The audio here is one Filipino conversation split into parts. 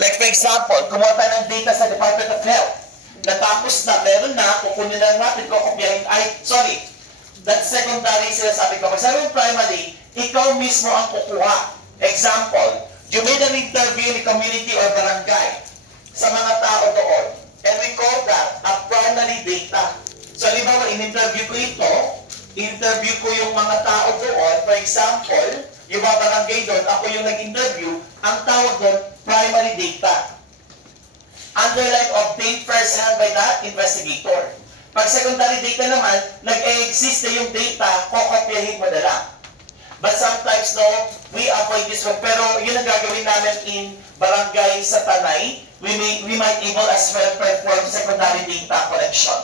Like for example, kumuha tayo ng data sa Department of Health. Natapos na, meron na, kukunin na natin, kukopyahin, that's secondary sinasabi ko. Pag sabi mo primary, ikaw mismo ang kukuha. Example, you made an interview in community or barangay sa mga tao doon. And we call that a primary data. So, halimbawa, in-interview ko ito, interview ko yung mga tao doon. For example, yung mga barangay doon, ako yung nag-interview, ang tawag doon, primary data. Underline obtained first-hand by the investigator. Pag secondary data naman, nag-exist na yung data, kokopyahin mo na lang. But sometimes, no, we avoid this one. Pero yun ang gagawin namin in barangay sa Tanay. We might able as well perform secondary data collection.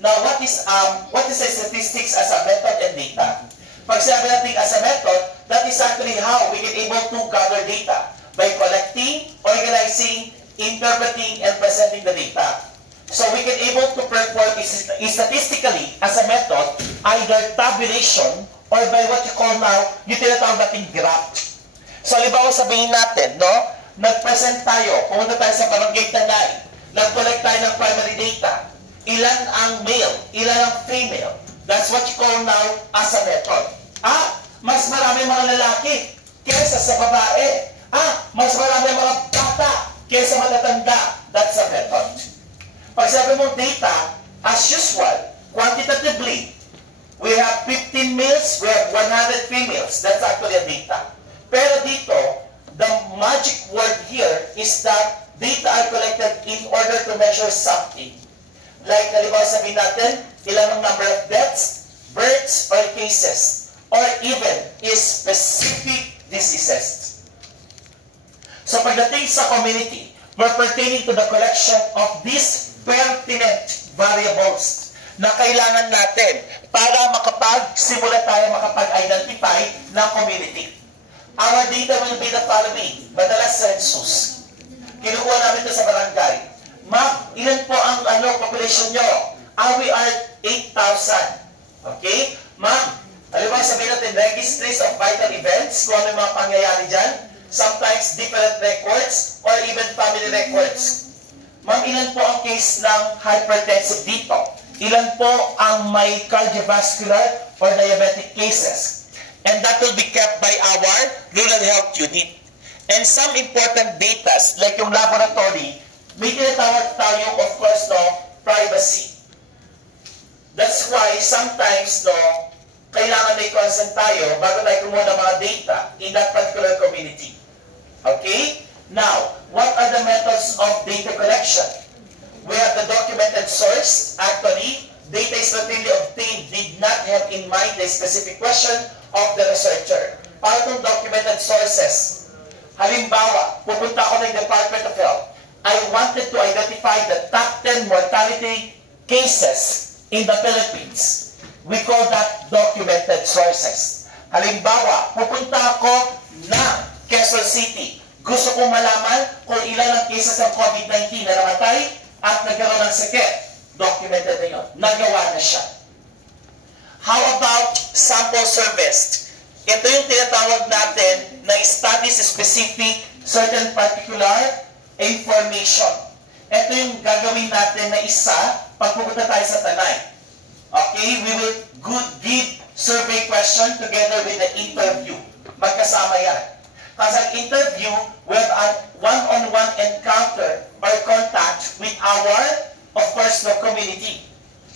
Now, what is the statistics as a method and data? Pag sabi natin as a method, that is actually how we can able to gather data by collecting, organizing, interpreting, and presenting the data. So we can able to perform statistically as a method either tabulation or by what you call now, yung tinatawag natin graph. So halimbawa sabihin natin, no, nag-present tayo, pumunta tayo sa barangay Tanay, nag-collect tayo ng primary data. Ilan ang male, ilan ang female. That's what you call now as a method. Mas marami mga lalaki kesa sa babae. Mas marami mga bata kesa matatanda. That's a method. Pag sabi mo data, as usual, quantitatively, we have 15 males, we have 100 females. That's actually a data. Pero dito, the magic word here is that data are collected in order to measure something. Like, halimbawa sabihin natin, ilan ang number of deaths, births, or cases, or even is specific diseases. So pagdating sa community, we're pertaining to the collection of these pertinent variables na kailangan natin para makapag-simula tayo makapag-identify ng community. Our data will be the following. Madalas census. Kinukuha namin ito sa barangay. Ma'am, ilan po ang population nyo? We are 8,000. Okay? Ma'am, halimbawa sabihin natin, registries of vital events, kung ano yung mga pangyayari dyan, sometimes different records or even family records. Ma'am, ilan po ang case ng hypertensive dito? Ilan po ang may cardiovascular or diabetic cases? And that will be kept by our rural health unit. And some important data, like yung laboratory, may tinatawag tayo, of course, no, privacy. That's why sometimes, no, kailangan may consent tayo bago tayo kumuha ng mga data in that particular community. Okay? Now, what are the methods of data collection? We have the documented source. Actually, data is routinely obtained did not have in mind the specific question of the researcher. Para itong documented sources. Halimbawa, pupunta ako ng Department of Health. I wanted to identify the top 10 mortality cases in the Philippines. We call that documented sources. Halimbawa, pupunta ako ng Quezon City. Gusto kong malaman kung ilan ang cases ng COVID-19 na namatay at nagkaroon ng sakit. Documented na yun. Nagawa na siya. How about sample service? Ito yung tinatawag natin na studies specific certain particular information. Ito yung gagawin natin na isa pag pupunta tayo sa Tanay. Okay? We will give survey question together with the interview. Magkasama yan. Kasi ang interview, we have a one-on-one encounter or contact with our, of course, the community.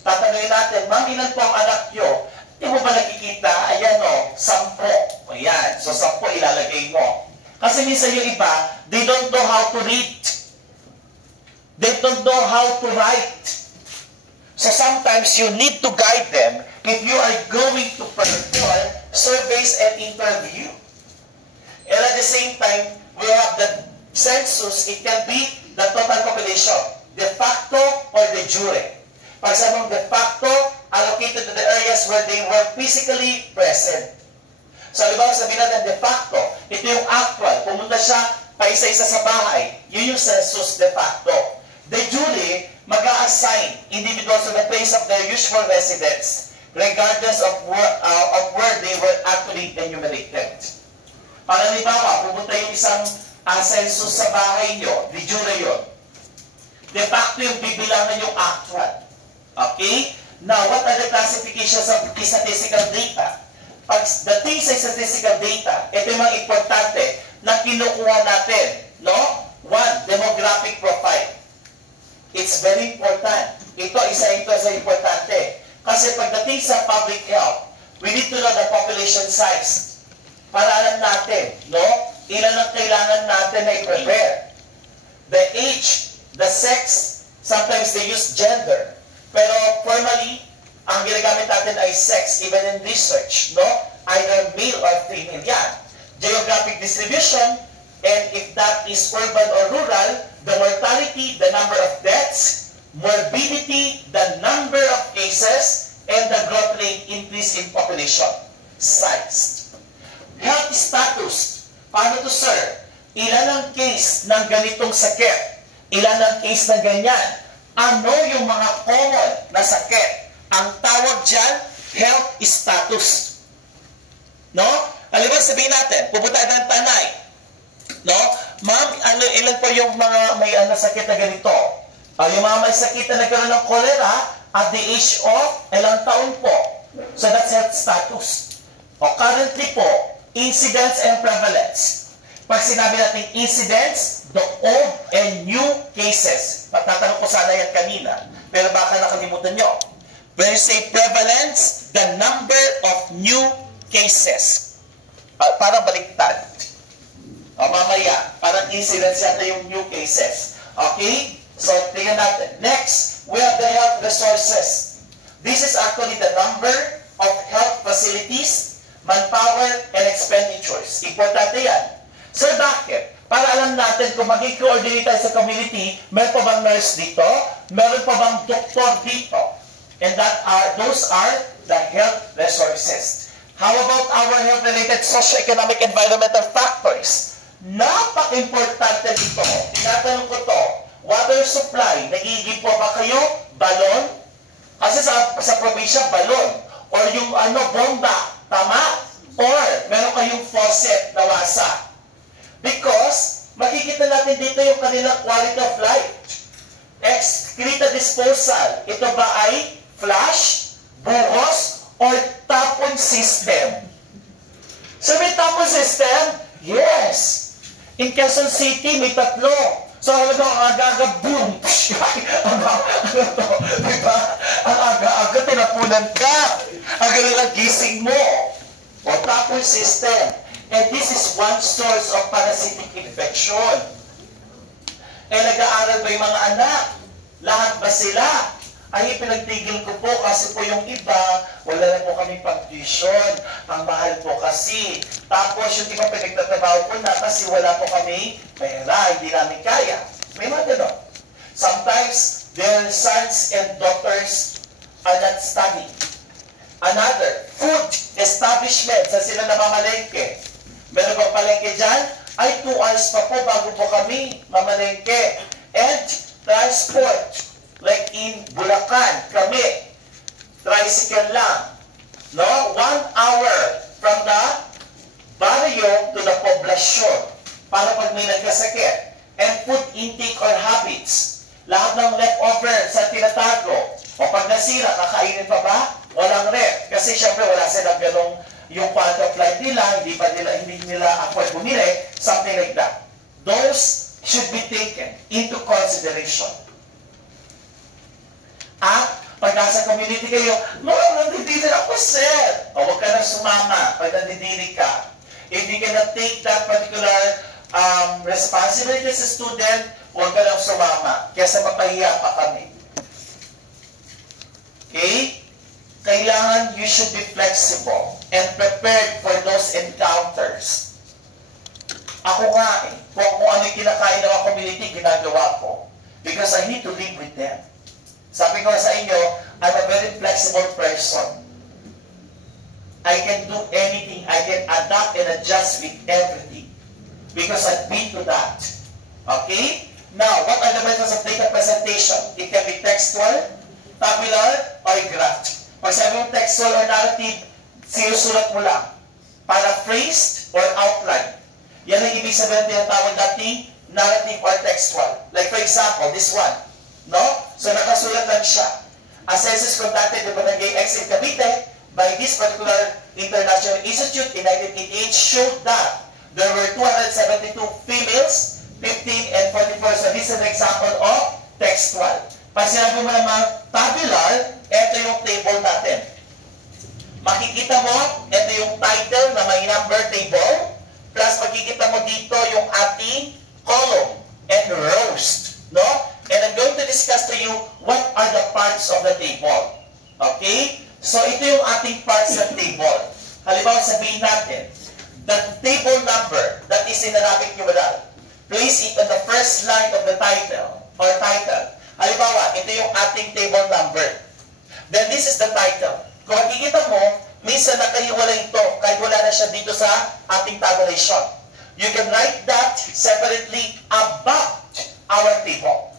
Tatanungin natin, ma'am, ilan po ang anak nyo? Hindi mo ba nakikita? Ayan o, 10. Ayan. So, 10 ilalagay mo. Kasi minsan yung iba, they don't know how to read. They don't know how to write. So, sometimes you need to guide them if you are going to perform surveys and interview. And at the same time, we have the census. It can be the total population, de facto or de jure. Pag sabang de facto, allocated to the areas where they were physically present. So, halimbawa sabihin natin de facto, ito yung actual. Pumunta siya pa isa-isa sa bahay. Yun yung census de facto. De jure, mag-a-assign individuals to the place of their usual residence, regardless of where they were actually enumerated. Para halimbawa, pumunta yung isang census sa bahay nyo, di jure yun. De facto yung bibilangan yung actual. Okay? Now, what are the classifications of statistical data? Pagdating sa statistical data, ito yung mga importante na kinukuha natin. No? One, demographic profile. It's very important. Ito, isa sa importante. Kasi pagdating sa public health, we need to know the population size. Para alam natin, no? Ilan ang kailangan natin na i-prepare. The age, the sex, sometimes they use gender. Pero formally, ang ginagamit natin ay sex, even in research, no? Either male or female yan. Geographic distribution, and if that is urban or rural, the mortality, the number of deaths, morbidity, the number of cases, and the growth rate increase in population size. Health status. Paano to, sir? Ilan ang case ng ganitong sakit? Ilan ang case na ganyan? Ano yung mga common na sakit? Ang tawag dyan, health status. No? Alam mo, sabihin natin, pupunta ng tanay. No? Ma'am, ilan po yung mga may sakit na ganito? Yung mga may sakit na nagkaroon ng cholera at the age of ilang taon po. So that's health status. O currently po, incidence and prevalence. Pag sinabi natin incidence, the old and new cases. Patatanong ko sana yan kanina, pero baka nakalimutan nyo. When you say prevalence, the number of new cases. Parang baliktad. O mamaya, parang incidence yata yung new cases. Okay? So, tingnan natin. Next, we have the health resources. This is actually the number of health facilities, manpower, and expenditures. Importante yan. So, bakit? Para alam natin kung maging coordinate tayo sa community, meron pa bang nurse dito? Meron pa bang doktor dito? And those are the health resources. How about our health-related socio-economic environmental factors? Napaka-importante dito. Tinatanong ko to, water supply, nagiging po ba kayo? Balon? Kasi sa probinsya, balon. Or yung bomba, tama? Or meron kayong faucet na wasa. Because, makikita natin dito yung kanilang quality of life. Excreta disposal, ito ba ay flush, buhos, or tapon system? So may tapon system? Yes! In Quezon City, may tatlo. So, ang aga-aga, boom! Diba? Ang aga-aga, tinapunan ka. Ang galing gising mo. O tapon system. And this is one source of parasitic infection. Eh, nag-aaral ba yung mga anak? Lahat ba sila? Ay, pinagtigil ko po kasi po yung iba, wala na po kami pang-tuition. Ang mahal po kasi. Tapos yung iba pinagtatrabaho ko na kasi wala po kami pera, hindi namin kaya. May mga gano'n. Sometimes, their sons and daughters are not studying. Another, food establishment, sa sila namamalengke. Meron bang palengke dyan? Ay, 2 hours pa po bago po kami mamalengke. And transport. Like in Bulacan, kami, tricycle lang. No? 1 hour from the barrio to the poblasyon para pag may nagkasakit. And food intake or habits. Lahat ng leftover sa tinatago. O pag nasira, kakainin pa ba? Walang ref. Kasi syempre wala silang ganong yung quality of life nila, hindi nila afford bumili, something like that. Those should be taken into consideration. At pag nasa community kayo, Ma'am, nandidiri ako, sir. O huwag ka nang sumama pag nandidiri ka. If you cannot take that particular responsibility as a student, huwag ka nang sumama. Kesa mapahiya pa kami. Okay? Kailangan you should be flexible and prepared for those encounters. Ako nga kung ano yung kinakain ng community, ginagawa ko. Because I need to live with them. Sabi ko sa inyo, I'm a very flexible person. I can do anything. I can adapt and adjust with everything. Because I've been to that. Okay? Now, what are the methods of data presentation? It can be textual, tabular, or graph. Pag sabi mong textual or narrative, sinusulat mo lang. Paraphrased or outline. Yan ang ibig sabihin tinatawag natin narrative or textual. Like for example, this one. No? So nakasulat lang siya. Assessments conducted in Barangay X in Cavite by this particular international institute in 1988 showed that there were 272 females, 15 and 44. So this is an example of textual. Pag sinabi mo naman tabular, ito yung table natin. Makikita mo, ito yung title na may number table, plus makikita mo dito yung ating column and rows. No? And I'm going to discuss to you what are the parts of the table. Okay? So ito yung ating parts ng table. Halimbawa sabihin natin, the table number that is in Arabic numeral, place it on the first line of the title or title. Halimbawa, ito yung ating table number. Then this is the title. Kung makikita mo, minsan nakahiwalay ito kahit wala na siya dito sa ating tabulation. You can write that separately above our table.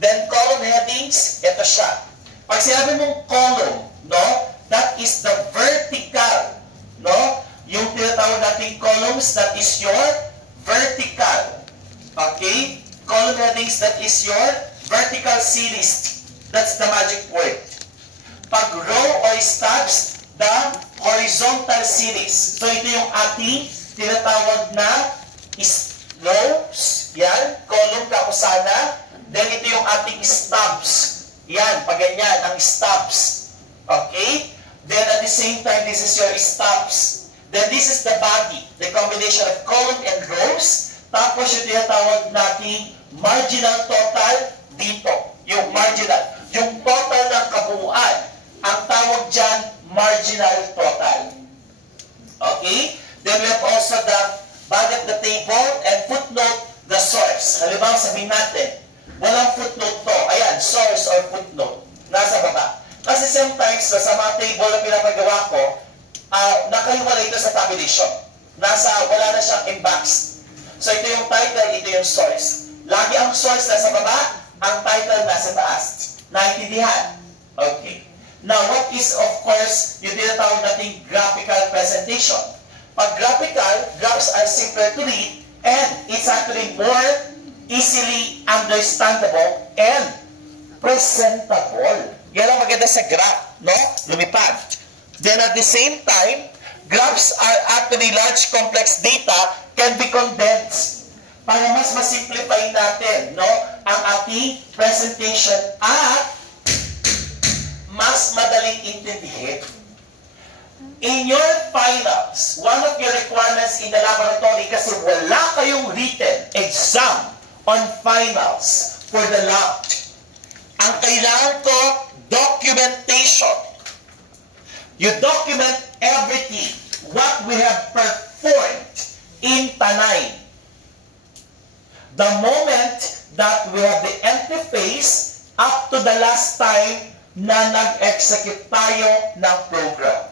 Then column headings, ito siya. Pag sinabi mong column, no, that is the vertical, no? Yung tinatawag nating columns, that is your vertical. Okay? Column headings, that is your vertical series. That's the magic word. Pag row or stacks, the horizontal series. So ito yung ating tinatawag na rows. Yan. Column kapusana. Then ito yung ating stubs. Yan. Pag ganyan, ang stubs. Okay? Then at the same time, this is your stubs. Then this is the body. The combination of column and rows. Tapos yung tinatawag natin marginal total dito. Yung marginal. Yung total ng kabuuan. Ang tawag dyan, marginal total. Okay? Then we have also the body of the table and footnote, the source. Halimbawa sabihin natin, walang footnote to. Ayan, source or footnote. Nasa baba. Kasi sometimes, sa mga table na pinapagawa ko, nakahiwalay ito sa tabulation. Wala na siyang inbox. So ito yung title, ito yung source. Lagi ang source nasa baba, ang title nasa taas. Naintindihan? Okay. Now, what is, of course, yung tinatawag nating graphical presentation? Pag graphical, graphs are simpler to read, and it's actually more easily understandable and presentable. Yan ang maganda sa graph, no? Lumipad. Then at the same time, graphs are actually large complex data can be condensed para mas masimplify natin, no, ang ating presentation at mas madaling intindihin. In your finals, one of your requirements in the laboratory, kasi wala kayong written exam on finals for the lab, ang kailangan ko, documentation. You document everything, what we have performed in Tanay. The moment that we have the empty phase up to the last time na nag-execute tayo ng program.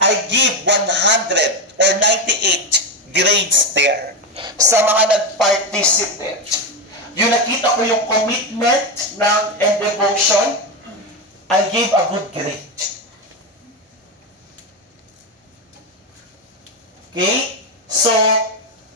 I give 100 or 98 grades there sa mga nag-participate. Yung nakita ko yung commitment and devotion, I give a good grade. Okay? So,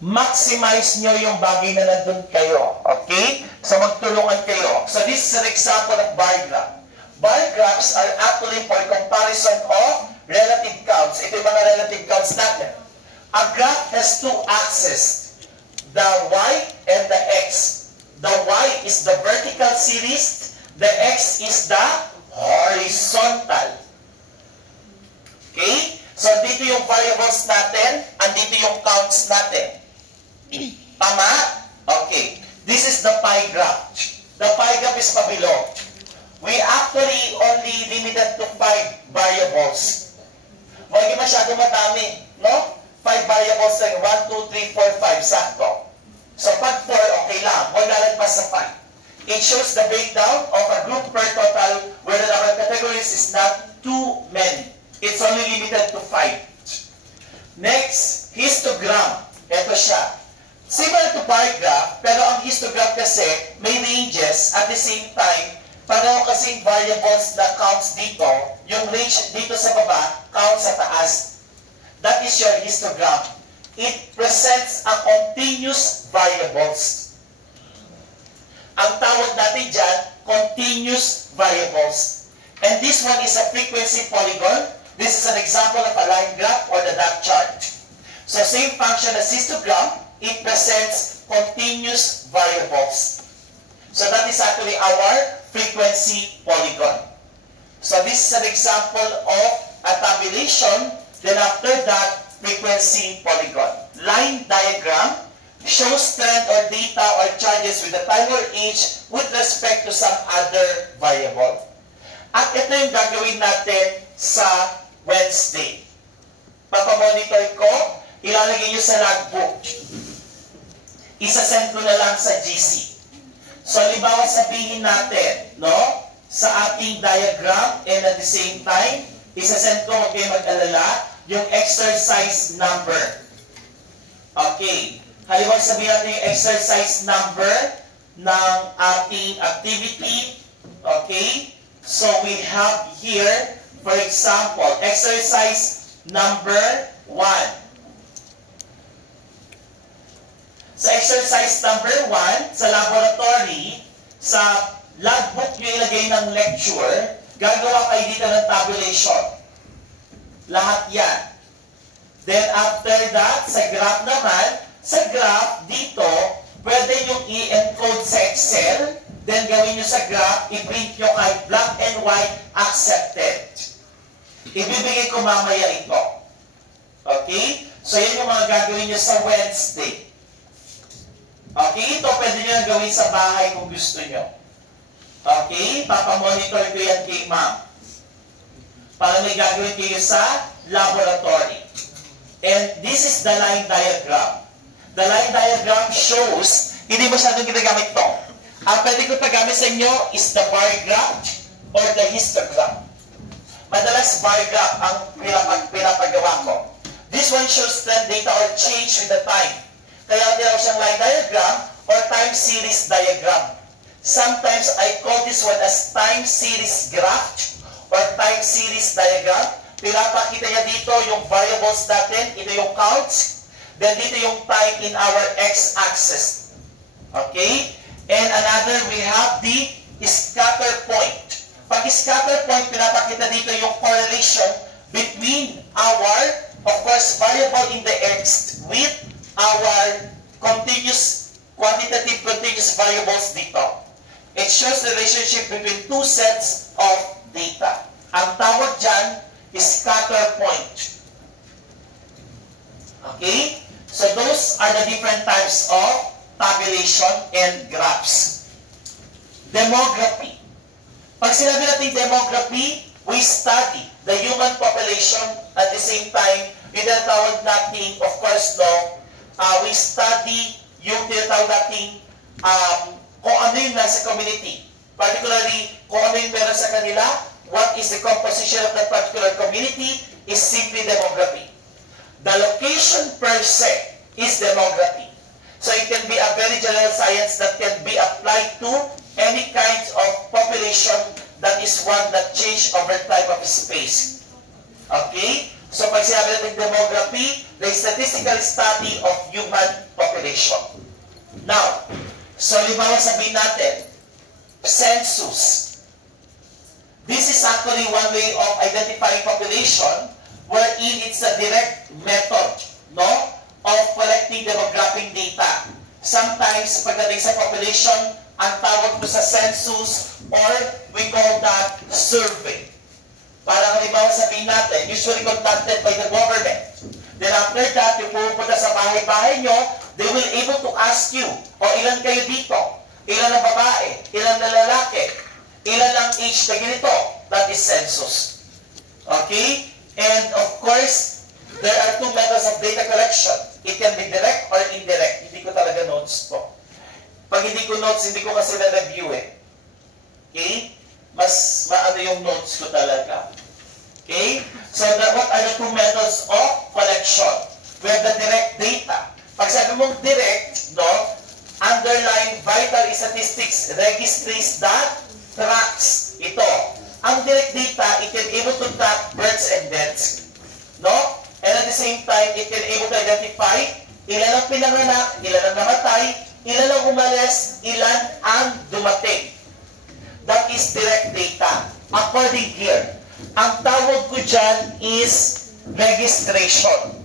maximize nyo yung bagay na nandun kayo. Okay? So, magtulungan kayo. So, this is an example of bar graph. Bar graphs are actually for comparison of relative counts. Ito yung mga relative counts natin. A graph has two axes, the y and the x. The y is the vertical series, the x is the horizontal. Okay? So, dito yung variables natin, andito yung counts natin. Tama? Okay. This is the pie graph. The pie graph is below. We actually only limited to 5 variables. Huwag masyado madami, no? 5 variables lang. 1, 2, 3, 4, 5. Sakto. So, pag 4, okay lang. Huwag lalagpas sa 5. It shows the breakdown of a group per total where the number of categories is not too many. It's only limited to 5. Next, histogram. Ito siya. Similar to bar graph, pero ang histogram kasi may ranges at the same time, pareho kasing variables na counts dito, yung range dito sa baba, counts sa taas. That is your histogram. it presents a continuous variables. Ang tawag natin dyan, continuous variables. And this one is a frequency polygon. This is an example of a line graph or the dot chart. So same function as histogram, it presents continuous variables. So that is actually our frequency polygon. So this is an example of a tabulation. Then after that, frequency polygon. Line diagram shows trend or data or charges with the time or age with respect to some other variable. At ito yung gagawin natin sa Wednesday. Papamonitor ko, ilalagay nyo sa logbook. Isa-send ko na lang sa GC. So, halimbawa sabihin natin, no, sa ating diagram and at the same time, isa-send ko, huwag kayo mag-alala, yung exercise number. Okay. Halimbawa sabihin natin yung exercise number ng ating activity. Okay. So, we have here, for example, exercise number 1. Sa exercise number 1, sa laboratory, sa logbook nyo ilagay ng lecture, gagawa kayo dito ng tabulation. Lahat yan. Then after that, sa graph naman, sa graph dito, pwede nyo i-encode sa Excel, then gawin nyo sa graph, i-print nyo kahit black and white, accepted. Ibibigay ko mamaya ito. Okay? So yan yung mga gagawin nyo sa Wednesday. Okay? Ito pwede nyo na gawin sa bahay kung gusto nyo. Okay? Papamonitor ko yan kay ma'am. Para may gagawin kayo sa laboratory. And this is the line diagram. The line diagram shows, hindi masyadong ginagamit ito. Ang pwede ko paggamit sa inyo is the bar graph or the histogram. Madalas bar graph ang pinapagawa ko. This one shows trend data or change with the time. Kaya tinawag siyang line diagram or time series diagram. Sometimes I call this one as time series graph or time series diagram. Pinapakita niya dito yung variables natin, ito yung counts, then dito yung time in our x-axis. Okay? And another, we have the scatter point. Pag scatter point, pinapakita dito yung correlation between our, of course, variable in the x with our quantitative continuous variables dito. It shows the relationship between two sets of data. Ang tawag dyan is scatter point. Okay? So those are the different types of tabulation and graphs. Demography. Pag sinabi natin demography, we study the human population at the same time, yung tinatawag natin, of course, no, we study yung tinatawag natin kung ano yung nasa community. Particularly, kung ano yung meron sa kanila, what is the composition of that particular community is simply demography. The location per se is demography. So it can be a very general science that can be applied to any kinds of population that is one that change over time of space. Okay? So pag sinabi natin demography, the statistical study of human population. Now, so halimbawa sabihin natin, census. This is actually one way of identifying population wherein it's a direct method, no, of collecting demographic data. Sometimes, pagdating sa population, ang tawag po sa census or we call that survey. Parang halimbawa sabihin natin, usually conducted by the government. Then after that, yung pupunta sa bahay-bahay nyo, they will able to ask you, o ilan kayo dito? Ilan ang babae? Ilan ang lalaki? Ilan ang age na ganito? That is census. Okay? And of course, there are two methods of data collection. It can be direct or indirect. Hindi ko talaga notes po. Pag hindi ko notes, hindi ko kasi na-review eh. Okay? Mas maano yung notes ko talaga. Okay? So, what are the two methods of collection? We have the direct data. Pag sabi mong direct, no, underline vital statistics registries that tracks. Ito. Ang direct data, it can able to track births and deaths. No? And at the same time, it can able to identify ilan ang pinanganak, ilan ang namatay, ilan ang umalis, ilan ang dumating. That is direct data. According here, ang tawag ko dyan is registration.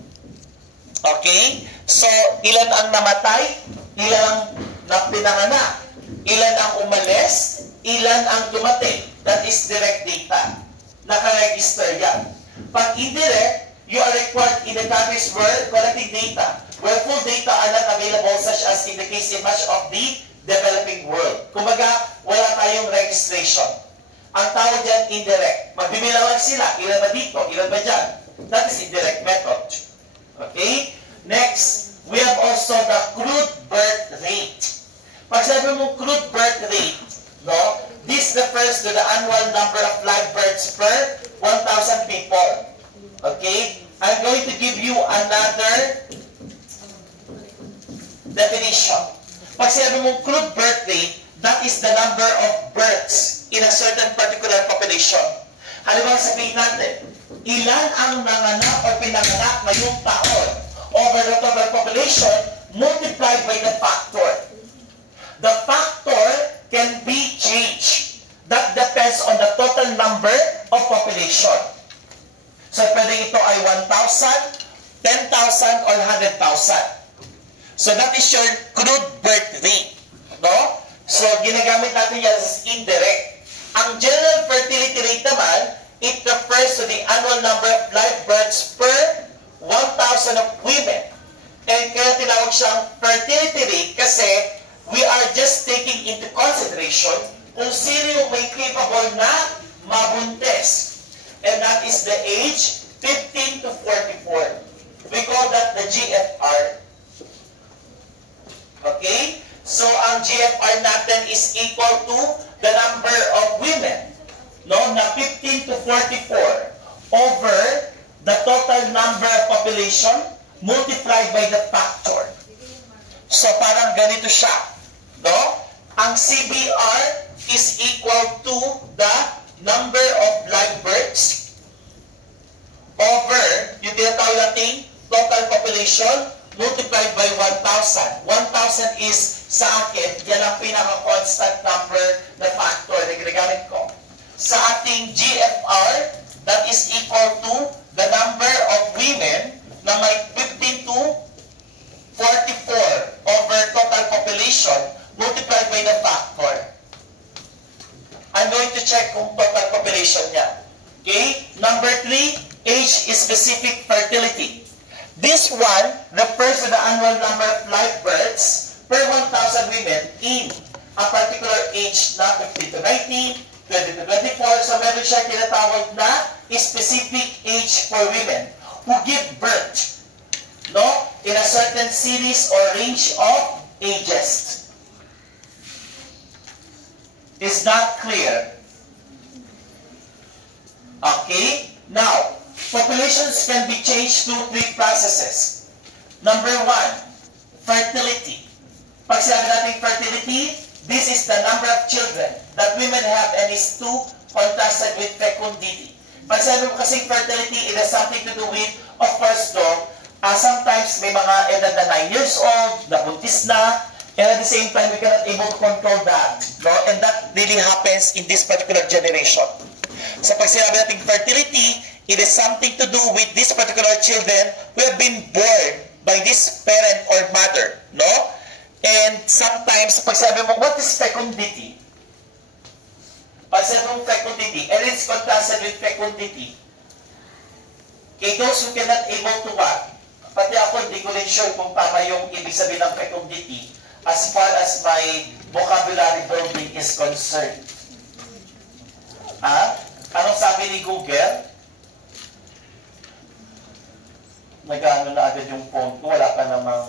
Okay? So, ilan ang namatay, ilan ang pinanganak, ilan ang umalis, ilan ang dumating. That is direct data. Nakaregister yan. Pag indirect, you are required in the countries where collecting data, where full data are not available, such as in the case in much of the developing world. Kumbaga, wala tayong registration. Ang tawag dyan, indirect. Magbibilang lang sila. Ilan ba dito? Ilan ba dyan? That is indirect method. Okay? Next, we have also the crude birth rate. Pag sabi mong crude birth rate, no, this refers to the annual number of live births per 1,000 people. Okay? I'm going to give you another definition. Pag sabi mong crude birth rate, that is the number of births in a certain particular population. Halimbawa sabihin natin, ilan ang nanganak o pinanganak ngayong taon over the total population multiplied by the factor. The factor can be changed. That depends on the total number of population. So, pwede ito ay 1,000, 10,000, or 100,000. So, that is your crude birth rate. No? So, ginagamit natin yan as indirect. Ang general fertility rate naman, it refers to the annual number of live births per 1,000 of women. And kaya tinawag siyang fertility rate kasi we are just taking into consideration kung sino yung may capable na mabuntis. And that is the age 15 to 44. We call that the GFR. Okay? So, ang GFR natin is equal to the number of women, no, na 15 to 44 over the total number of population multiplied by the factor. So, parang ganito siya, no? Ang CBR is equal to the number of live births over yung tinatawag nating total population multiplied by 1,000. 1,000 is sa akin, yan ang pinaka-constant number na factor na ginagamit ko. Sa ating GFR, that is equal to the number of women na may 15 to 44 over total population multiplied by the factor. I'm going to check kung total population niya. Okay? Number 3, age is specific fertility. This one refers to the annual number of live births per 1,000 women in a particular age na 15 to 19, 20 to 24. So, meron siya tinatawag na specific age for women who give birth, no, in a certain series or range of ages. Is that clear? Okay? Now, populations can be changed through 3 processes. Number 1, fertility. Pag sinabi natin fertility, this is the number of children that women have and is 2 contrasted with fecundity. Pag sinabi mo kasing fertility, it has something to do with, of course, though, sometimes may mga edad na 9 years old, nabuntis na, and at the same time, we cannot able to control that. No? And that really happens in this particular generation. So pag sinabi natin fertility, it is something to do with these particular children who have been born by this parent or mother. No? And sometimes, pag sabi mo, what is fecundity? Pag sabi mo fecundity, and it's contrasted with fecundity. Okay, those who cannot able to what? Pati ako, hindi ko rin sure kung tama yung ibig sabihin ng fecundity as far as my vocabulary building is concerned. Ha? Anong sabi ni Google? Nag-ano na agad yung phone ko, wala pa namang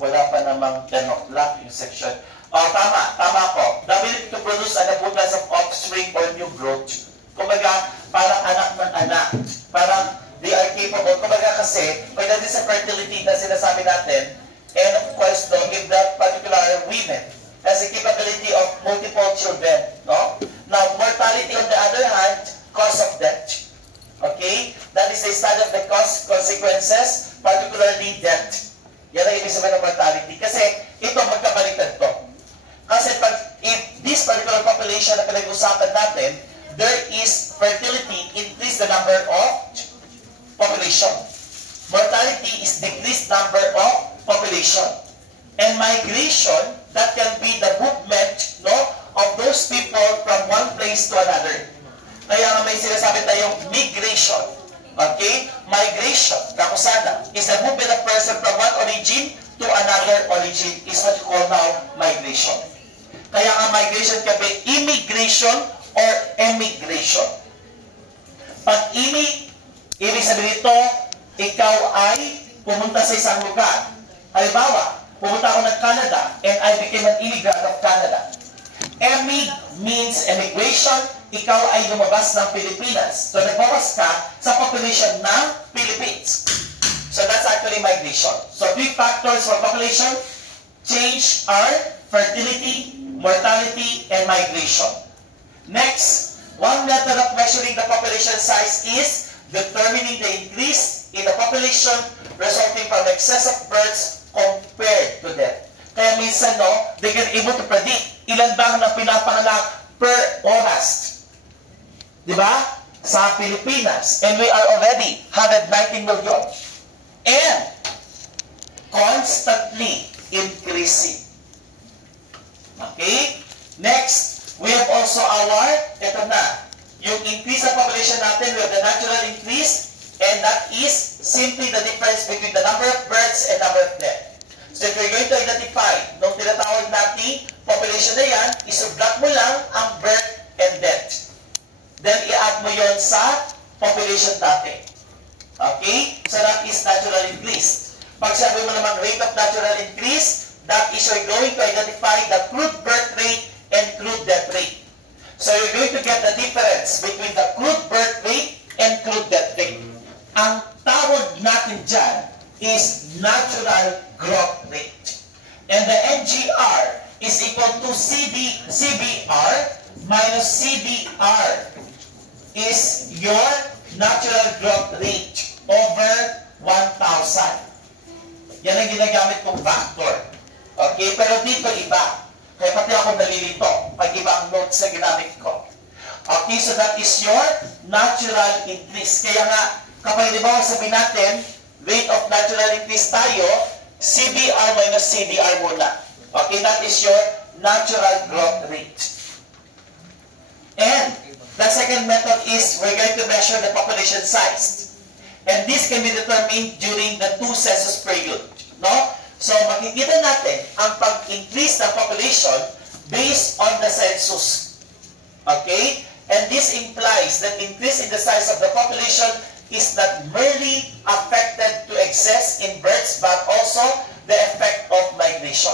wala pa namang 10 o'clock yung section. Oh, tama ko. The ability to produce an abundance of offspring or new growth. Kumbaga, parang anak ng anak. Parang they are capable. Kumbaga kasi, pag natin sa fertility na sinasabi natin, and of course, no, if that particular women has a capability of multiple children, no? Now, mortality on the other hand, cause of death. Okay? that is the study of the consequences, particularly death. Yan ang ibig sabihin ng mortality. Kasi ito, magkabaliktad to. Kasi if this particular population na pinag-usapan natin, there is fertility, increase the number of population. Mortality is decreased number of population. And migration, that can be the movement, no, of those people from one place to another. Kaya nga may sinasabi tayong migration. Okay? Migration, kakusada, is the movement of person from one origin to another origin is what you call now migration. Kaya nga migration can be immigration or emigration. Pag ibig sabihin ito, ikaw ay pumunta sa isang lugar. Halimbawa, pumunta ako ng Canada and I became an immigrant of Canada. Emig means emigration, ikaw ay lumabas ng Pilipinas. So, nagbawas ka sa population ng Philippines. So, that's actually migration. So, three factors for population change are fertility, mortality, and migration. Next, one method of measuring the population size is determining the increase in the population resulting from excessive births compared to death. Kaya minsan, no, they can able to predict ilan ba ang pinapanganak per oras. Di ba? Sa Pilipinas. And we are already 119 million. And constantly increasing. Okay? Next, we have also our, ito na, yung increase sa population natin, we have the natural increase, and that is simply the difference between the number of births and number of deaths. So if you're going to identify nung tinatawag natin population na yan, isublat mo lang ang birth and death. Then i-add mo yon sa population natin. Okay? So that is natural increase. Pag sabi mo naman rate of natural increase, that is you're going to identify the crude birth rate and crude death rate. So you're going to get the difference between the crude birth rate and crude death rate. Ang tawag natin dyan is natural growth rate. And the NGR is equal to CBR minus CDR is your natural growth rate over 1,000. Yan ang ginagamit kong factor. Okay? Pero dito iba. Kaya pati ako nalilito pag iba ang notes na ginamit ko. Okay? So that is your natural increase. Kaya nga, kapag di ba sabihin natin, rate of natural increase tayo, CBR minus CDR muna. Okay, that is your natural growth rate. And the second method is we're going to measure the population size. And this can be determined during the 2 census period. No? So makikita natin ang pag-increase ng population based on the census. Okay? And this implies that increase in the size of the population is not merely affected to excess in births but also the effect of migration.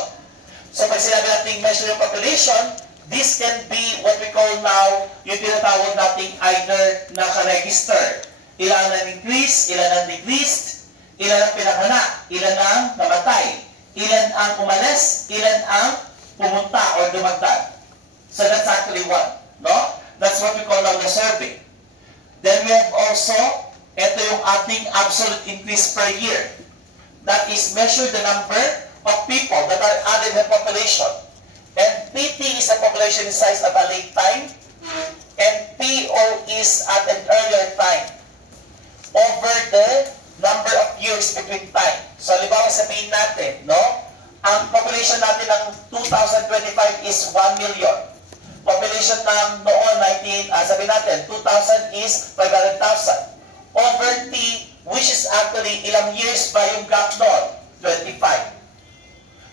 So pag sinabi natin measure yung population, this can be what we call now yung tinatawag nating either naka-register. Ilan ang increase, ilan ang decreased, ilan ang pinanganak, ilan ang namatay, ilan ang umalis, ilan ang pumunta or dumagdag. So that's actually one. No? That's what we call now the survey. Then we have also ito yung ating absolute increase per year. That is measure the number of people that are added in the population. And PT is the population size at a late time. And PO is at an earlier time. Over the number of years between time. So, halimbawa sabihin natin, no? Ang population natin ng 2025 is 1 million. Population ng noon, sabihin natin, 2,000 is 500,000. Over T, which is actually ilang years ba yung gap doon? 25.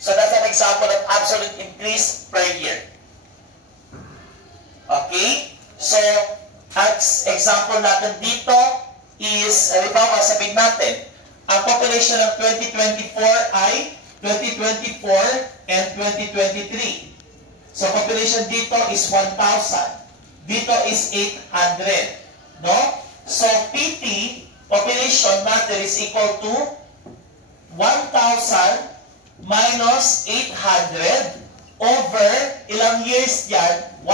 So that's an example of absolute increase per year. Okay? So, as example natin dito is, halimbawa sabihin natin, ang population ng 2024 ay 2024 and 2023. So population dito is 1,000. Dito is 800. No? So, PT, population natin is equal to 1,000 minus 800 over ilang years yan? 1.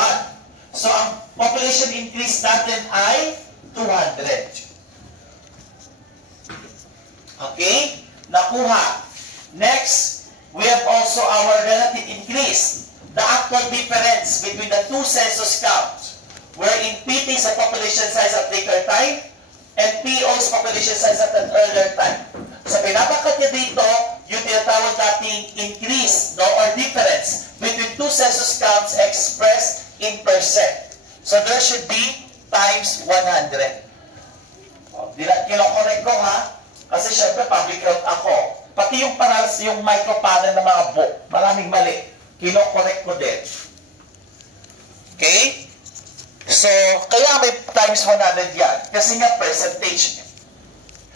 So, ang population increase natin ay 200. Okay? Nakuha. Next, we have also our relative increase. The actual difference between the two census counts, wherein PT is a population size at later time, and PO is population size at an earlier time. So, pinapakat niya dito yung tinatawag nating increase, no, or difference between two census counts expressed in percent. So, there should be times 100. Kino-correct ko, ha? Kasi syempre, public health ako. Pati yung paralas, yung micropanel ng mga book, maraming mali. Kino-correct ko din. Okay? So, kaya may times 100 yan. Kasi nga, percentage niya.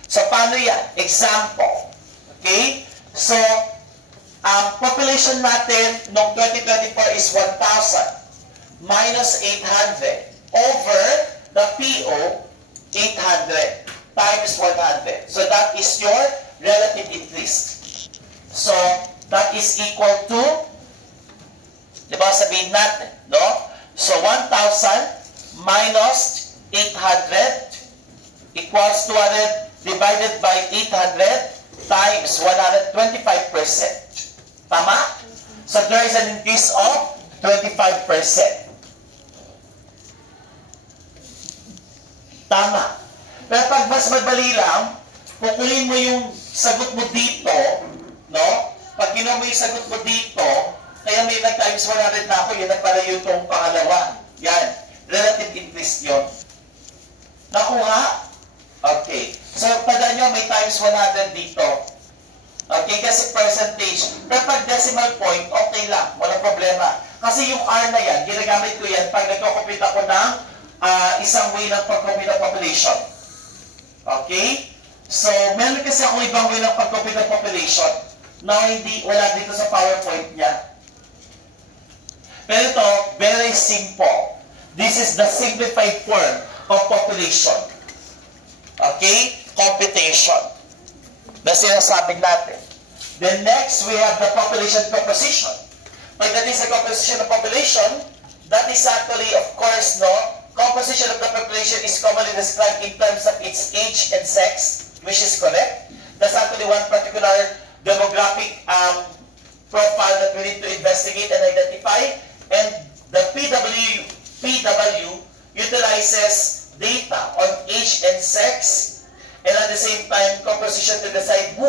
So, paano yan? Example. Okay? So, ang population natin noong 2024 is 1,000 minus 800 over the PO 800 times 100. So, that is your relative increase. So, that is equal to, di ba sabihin natin, no? So, 1,000 minus 800 equals 200 divided by 800 times 125%. Tama? So, there is an increase of 25%. Tama. Pero pag mas madali lang, kukunin mo yung sagot mo dito, no? Pag kinuha mo yung sagot mo dito, kaya may nag-times 100 na ako, yun na pala yung itong pangalawa. Yan. Relative increase yun. Nakuha? Okay. So, tandaan nyo, may times 100 dito. Okay, kasi percentage. Pero pag decimal point, okay lang. Walang problema. Kasi yung R na yan, ginagamit ko yan pag nagko-compute ako ng isang way ng pag-compute ng population. Okay? So, meron kasi ako ibang way ng pag-compute ng population na wala dito sa PowerPoint niya. Pero ito, very simple. This is the simplified form of population. Okay? Computation. Na sinasabi natin. Then next, we have the population composition. Pagdating sa composition of population, that is actually, of course, no, composition of the population is commonly described in terms of its age and sex, which is correct. That's actually one particular demographic profile that we need to investigate and identify. And the PW utilizes data on age and sex, and at the same time, composition to decide who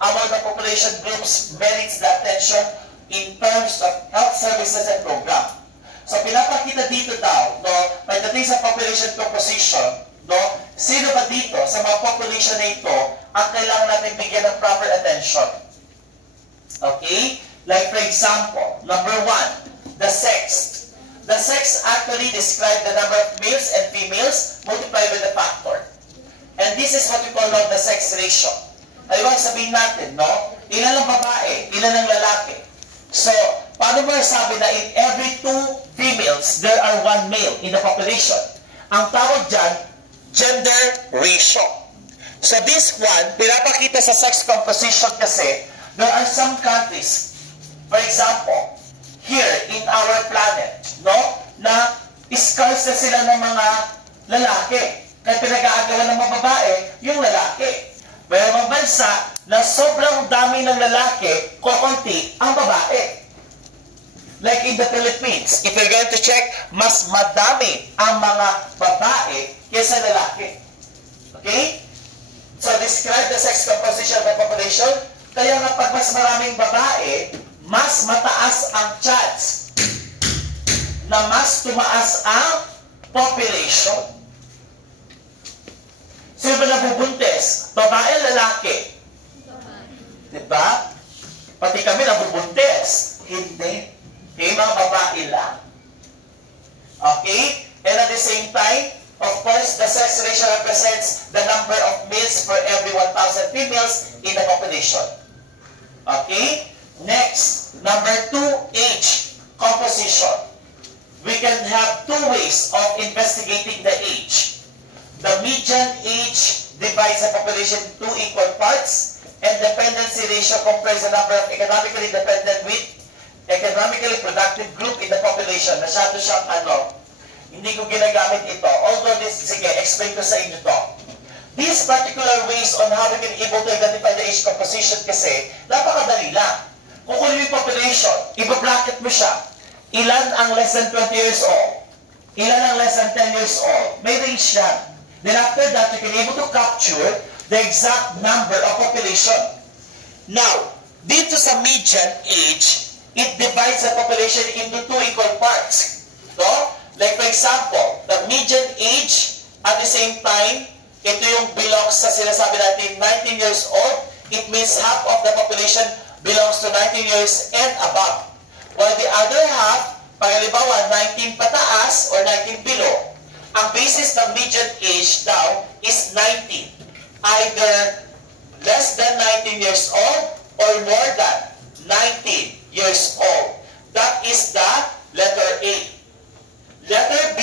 among the population groups merits the attention in terms of health services and program. So, pinapakita dito daw, no, pagdating sa population composition, no, sino ba dito sa mga population na ito ang kailangan natin bigyan ng proper attention? Okay? Like for example, number 1, the sex. The sex actually describes the number of males and females multiplied by the factor. And this is what we call now the sex ratio. Halimbawa sabihin natin, no? Ilan ang babae, ilan ang lalaki. So, paano mo sabi na in every 2 females, there are 1 male in the population? Ang tawag dyan, gender ratio. So this one, pinapakita sa sex composition kasi, there are some countries, for example, here in our planet, no, na scarce na sila ng mga lalaki. Kaya pinag-aagawan ng mga babae, yung lalaki. Pero mga bansa na sobrang dami ng lalaki, kukunti ang babae. Like in the Philippines, if you're going to check, mas madami ang mga babae kaysa lalaki. Okay? So, describe the sex composition of the population. Kaya nga pag mas maraming babae, mas mataas ang chance na mas tumaas ang population. Sino ba nabubuntis? Babae, lalaki? Diba? Pati kami nabubuntis. Hindi. Okay, mga babae lang. Okay? And at the same time, of course, the sex ratio represents the number of males for every 1,000 females in the population. Okay? Next, number 2, age composition. We can have 2 ways of investigating the age. The median age divides the population into 2 equal parts, and dependency ratio compares the number of economically dependent with economically productive group in the population. Masyado siyang hindi ko ginagamit ito. Although this, sige, explain ko sa inyo to. these particular ways on how we can able to identify the age composition kasi, napakadali lang. Kung kunin yung population, iba-bracket mo siya. Ilan ang less than 20 years old? Ilan ang less than 10 years old? May range yan. Then after that, you can able to capture the exact number of population. Now, dito sa median age, it divides the population into two equal parts. No? Like for example, the median age at the same time, ito yung belongs sa sinasabi natin 19 years old. It means half of the population belongs to 19 years and above. While the other half, pag halimbawa 19 pataas or 19 below, ang basis ng median age daw is 19. Either less than 19 years old or more than 19 years old. That is the letter A. Letter B,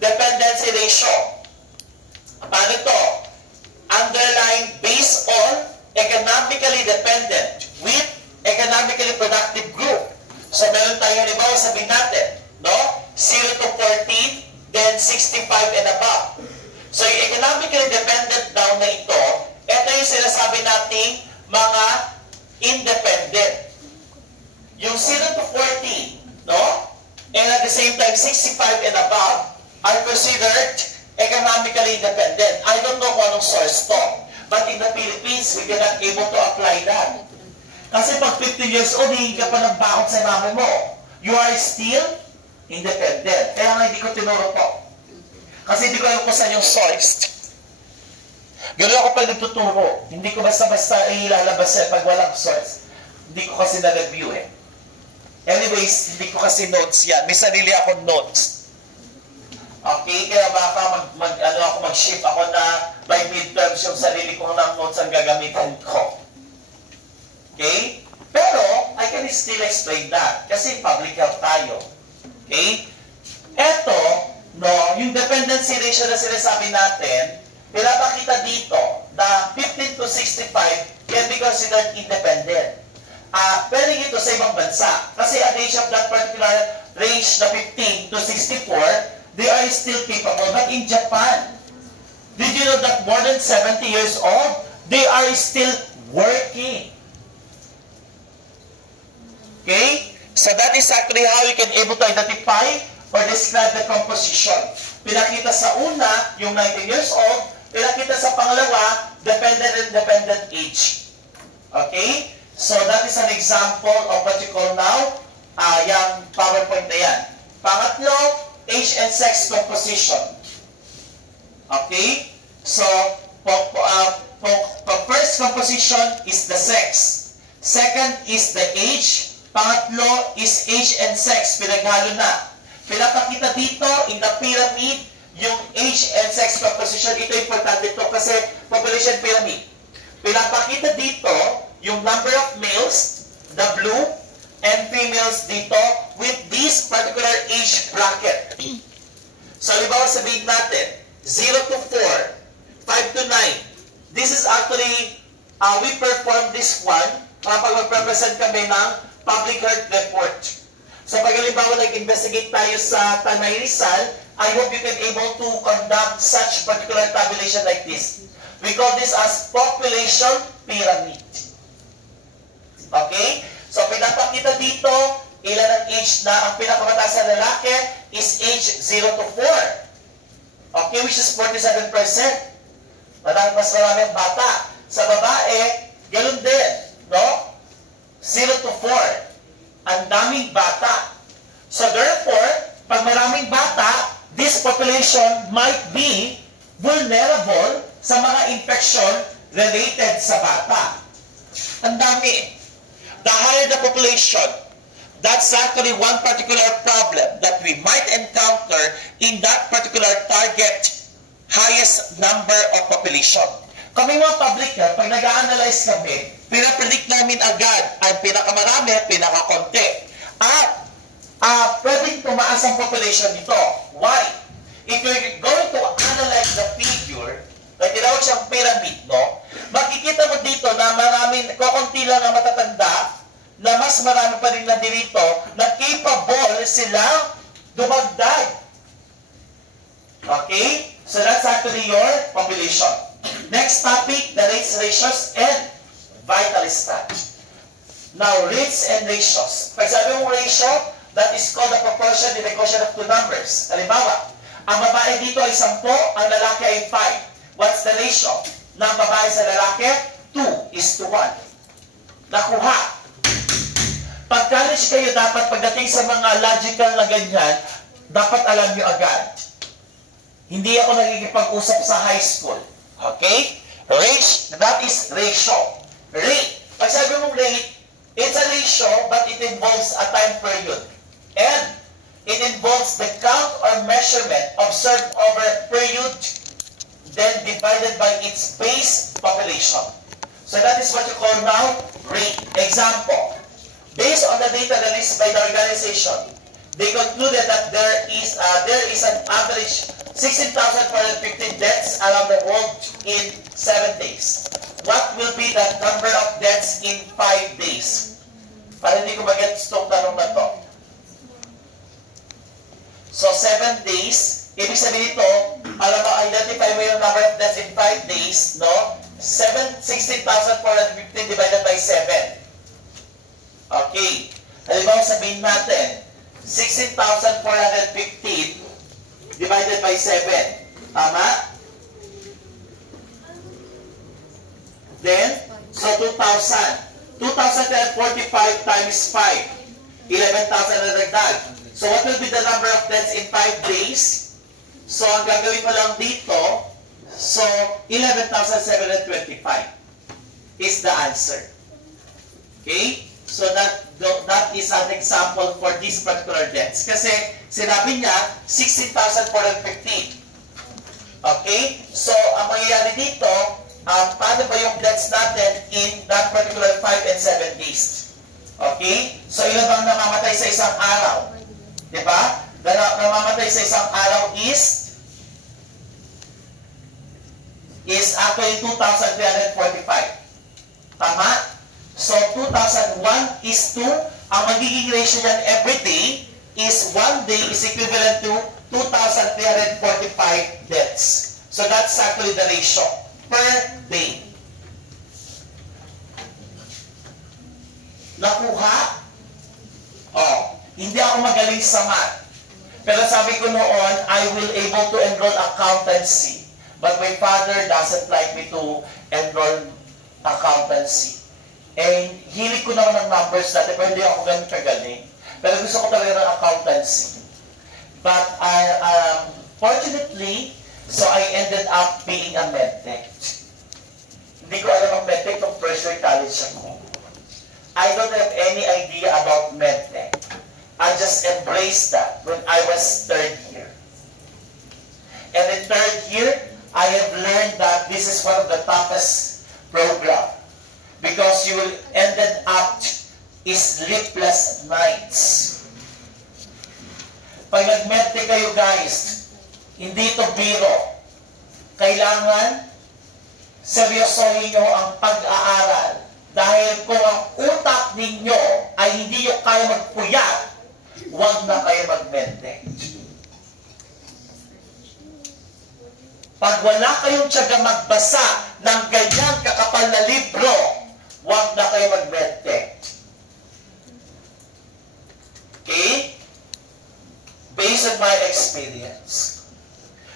dependency ratio. Paano ito? Underline based on economically dependent with economically productive group. So meron tayo halimbawa sabihin natin, no? 0 to 14, then 65 and above. So yung economically dependent daw na ito yung sinasabi nating mga independent. Yung 0 to 14, no? And at the same time, 65 and above are considered economically independent. I don't know kung anong source to. But in the Philippines, we cannot able to apply that. Kasi pag 50 years old, hihingi ka pa ng bakot sa mama mo. You are still independent. Kaya nga hindi ko tinuro to. Kasi hindi ko alam kung saan yung source. Gano'n ako pag nagtuturo. Hindi ko basta-basta ilalabas yan pag walang source. Hindi ko kasi na-review eh. Anyways, hindi ko kasi notes yan. May sarili akong notes. Okay? Kaya baka mag-shift ako na by midterms yung sarili ko ng notes ang gagamitin ko. Okay? Pero, I can still explain that. Kasi public health tayo. Okay? Eto, no, yung dependency ratio na sinasabi natin, pinapakita dito na 15 to 65 can be considered independent. Pero ito sa ibang bansa. Kasi at the age of that particular range na 15 to 64, they are still capable. But in Japan, did you know that more than 70 years old, they are still working? Okay? So that is actually how you can able to identify or describe the composition. Pinakita sa una, yung 19 years old. Pinakita sa pangalawa, dependent and dependent age. Okay? So that is an example of what you call now, yung PowerPoint na yan. Pangatlo, age and sex composition. Okay? So, first composition is the sex. Second is the age. Pangatlo is age and sex. Pinaghalo na. Pinapakita dito in the pyramid yung age and sex composition. Ito importante ito kasi population pyramid. Pinapakita dito yung number of males, the blue, and females dito with this particular age bracket. So, halimbawa sabihin natin, 0 to 4, 5 to 9. This is actually, we perform this one kapag mag-represent kami ng public health report. So, pag halimbawa nag-investigate tayo sa Tanay Rizal, I hope you can able to conduct such particular tabulation like this. We call this as population pyramid. Okay? So, pinapakita dito, ilan ang age na ang pinakamataas na lalaki is age 0 to 4. Okay? Which is 47%. Mas marami ang bata. Sa babae, ganun din. No? 0 to 4. Ang daming bata. So, therefore, pag maraming bata, this population might be vulnerable sa mga infection related sa bata. Ang dami. The higher the population, that's actually one particular problem that we might encounter in that particular target highest number of population. Kami mga public health, pag nag-a-analyze kami, pinapredict namin agad ang pinakamarami, pinakakonti. At pwedeng tumaas ang population nito. Why? If you're going to analyze the figure, na tinawag siyang pyramid, no? Makikita mo dito na maraming, kukunti lang ang matatanda, na mas marami pa rin na dito, na capable silang dumagdag. Okay? So that's actually your population. Next topic, the rates, ratios, and vital stat. Now, rates and ratios. Pag sabi mong ratio, that is called the proportion in the quotient of two numbers. Halimbawa, ang babae dito ay 10, ang lalaki ay 5. What's the ratio ng babae sa lalaki? 2:1. Nakuha. Pag college kayo, dapat pagdating sa mga logical na ganyan, dapat alam nyo agad. Hindi ako nagkikipag-usap sa high school. Okay? Rate, that is ratio. Rate. Pag sabi mong rate, it's a ratio, but it involves a time period. And it involves the count or measurement observed over a period, then divided by its base population. So that is what you call now rate. Example. Based on the data released by the organization, they concluded that there is an average 16,415 deaths around the world in 7 days. What will be the number of deaths in 5 days? Para hindi ko mag-gets itong tanong na to. So, 7 days, ibig sabihin ito, para ma-identify mo yung number of deaths in 5 days, no? 16,415 divided by 7. Okay. Halimbawa, sabihin natin, 16,415 divided by 7. Tama? Then, so 2,000. 2,045 times 5. 11,000 na dagdag. So, what will be the number of deaths in 5 days? So, ang gagawin mo lang dito, so, 11,725 is the answer. Okay? So, that is an example for these particular deaths. Kasi, sinabi niya, 16,415. Okay? So, ang mangyayari dito, paano ba yung deaths natin in that particular 5 and 7 days? Okay? So, ilan bang namamatay sa isang araw? Diba? Namamatay sa isang araw is actually 2,345. Tama? So, 2,001 is 2. Ang magiging ratio niyan every day is 1 day is equivalent to 2,345 deaths. So, that's actually the ratio per day. Nakuha? Oh, hindi ako magaling sa math. Pero sabi ko noon, I will able to enroll accountancy. But my father doesn't like me to enroll accountancy. And hilig ko naman ng numbers dati, pero hindi ako ganun kagaling. Pero gusto ko talaga ng accountancy. But fortunately, so I ended up being a medtech. Hindi ko alam ang medtech nung first year college ako. I don't have any idea about medtech. I just embraced that when I was 3rd year. And in 3rd year, I have learned that this is one of the toughest program. Because you will ended up sleepless nights. Pag nag-medtech kayo guys, hindi ito biro. Kailangan seryosohin nyo ang pag-aaral. Dahil kung ang utak ninyo ay hindi nyo kaya magpuyat, huwag na kayo mag-medtech. Pag wala kayong tiyaga magbasa ng ganyang kakapal na libro, huwag na kayo mag-medtech. Okay? Based on my experience.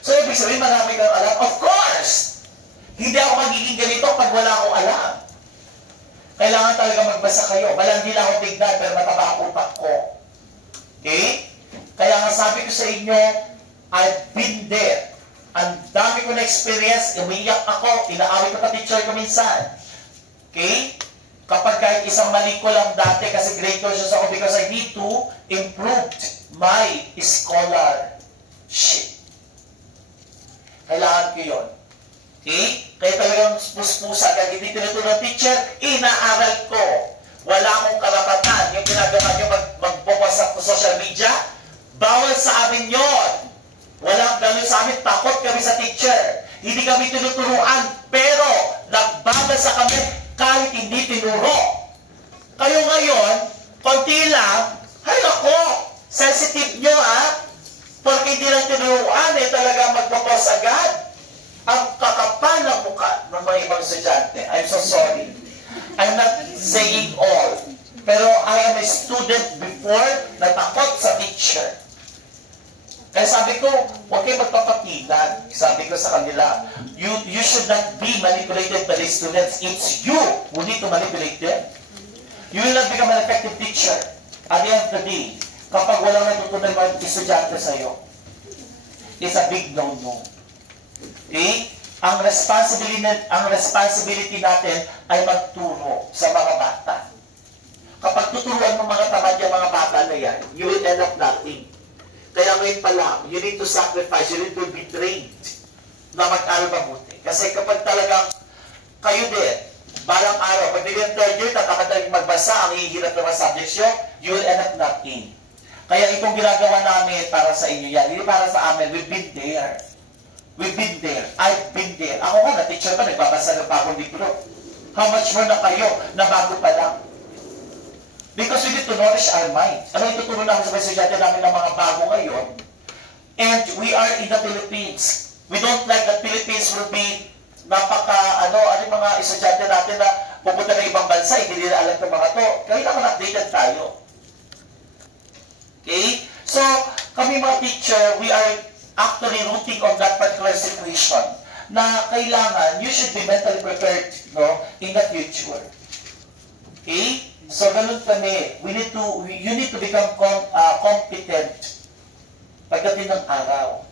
So, ibig sabihin, marami kang alam? Of course! Hindi ako magiging ganito pag wala akong alam. Kailangan talaga magbasa kayo. Malandi lang ako tignan, pero mataba ang utak ko. Okay? Kaya nga sabi ko sa inyo, I've been there. Ang dami ko na experience, umiyak ako, inaawit ko pa teacher ko minsan. Okay? Kapag kahit isang mali ko lang dati, kasi grade conscious ako because I need to improve my scholarship. Kailangan ko yun. Okay? Kaya talagang puspusa, kahit hindi tinuturo ng teacher, inaaral ko. Wala akong karapatan. Yung ginagawa nyo mag-focus sa social media, bawal sa amin yon. Walang gano'n sa amin, takot kami sa teacher. Hindi kami tinuturuan, pero nagbabasa kami kahit hindi tinuro. Kayo ngayon, konti lang, hay ako, sensitive nyo porque hindi lang tinuruan, talaga magpapos agad. Ang kakapal ng mukha mga ibang estudyante. I'm so sorry. I'm not saying all. Pero I am a student before na takot sa teacher. Kaya sabi ko, huwag kayo magpapatigan. Sabi ko sa kanila, you should not be manipulated by the students. It's you who need to manipulate them. You will not become an effective teacher. At the end of the day, kapag walang natutunan mga estudyante sa'yo, it's a big no-no. Okay? Ang responsibility natin ay magturo sa mga bata. Kapag tuturuan mo mga tamad yung mga bata na yan, you will end up nothing. Kaya ngayon pa lang, you need to sacrifice, you need to be trained na mag-aral mabuti. Kasi kapag talagang kayo din, balang araw, pag naging third year, tatakad na magbasa, ang hihirap ng mga subjects nyo, you will end up nothing. Kaya itong ginagawa namin para sa inyo yan, hindi para sa amin, we've been there. We've been there. I've been there. Ako nga, na-teacher pa, nagbabasa ng bagong libro. How much more na kayo na bago pa lang? Because we need to nourish our mind. Ano ituturo namin sa mga estudyante namin ng mga bago ngayon? And we are in the Philippines. We don't like that Philippines will be ano yung mga estudyante natin na pupunta ng ibang bansa, hindi nila alam itong mga to. Kailangan updated tayo. Okay? So, kami mga teacher, we are actually rooting on that particular situation na kailangan, you should be mentally prepared, no, in the future. Okay? So, ganun kami. You need to become competent pagdating ng araw.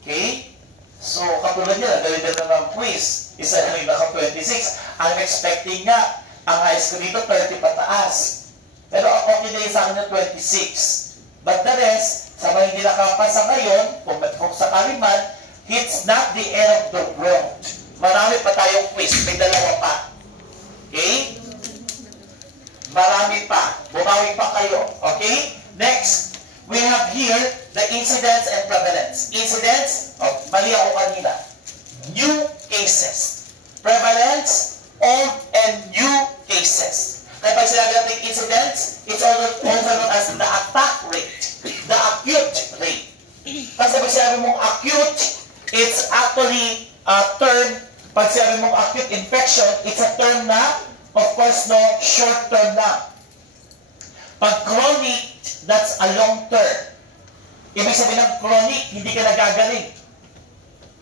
Okay? So, katulad niya, dahil na ng quiz, isa na rin naka-26. I'm expecting nga, ang high school dito, 30 pataas. Pero ako kinay sa akin ng 26. But the rest, sa mga hindi nakapasa ngayon, kung sakali man, it's not the end of the world. Marami pa tayong quiz. May dalawa pa. Okay? Marami pa. Bumawi pa kayo. Okay? Next, we have here the incidence and prevalence. Incidence, mali ako kanina. New cases. Prevalence, old and new cases. Kaya pag sinabi natin incidence, it's also known as the attack rate. The acute rate. Kasi pag sinabi mong acute, it's actually a term, pag sinabi mong acute infection, it's a term na, of course, no, short term na. Pag chronic, that's a long term. Ibig sabihin ng chronic, hindi ka nagagaling.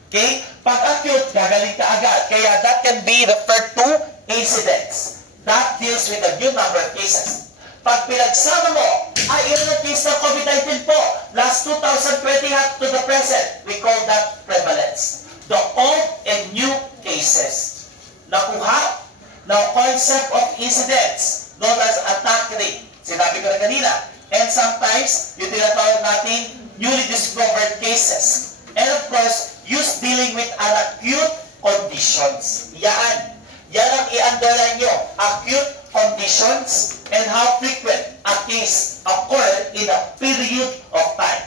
Okay? Pag acute, gagaling ka agad. Kaya that can be referred to incidents. That deals with a new number of cases. Pag pinagsama mo, ilan ang case ng COVID-19 po, last 2020 up to the present, we call that prevalence. The old and new cases. Nakuha ng concept of incidents known as attack rate. Sinabi ko na kanina. And sometimes, yung tinatawag natin newly discovered cases. And of course, use dealing with an acute conditions. Yan. Yan ang i-underline nyo. Acute conditions and how frequent a case occur in a period of time.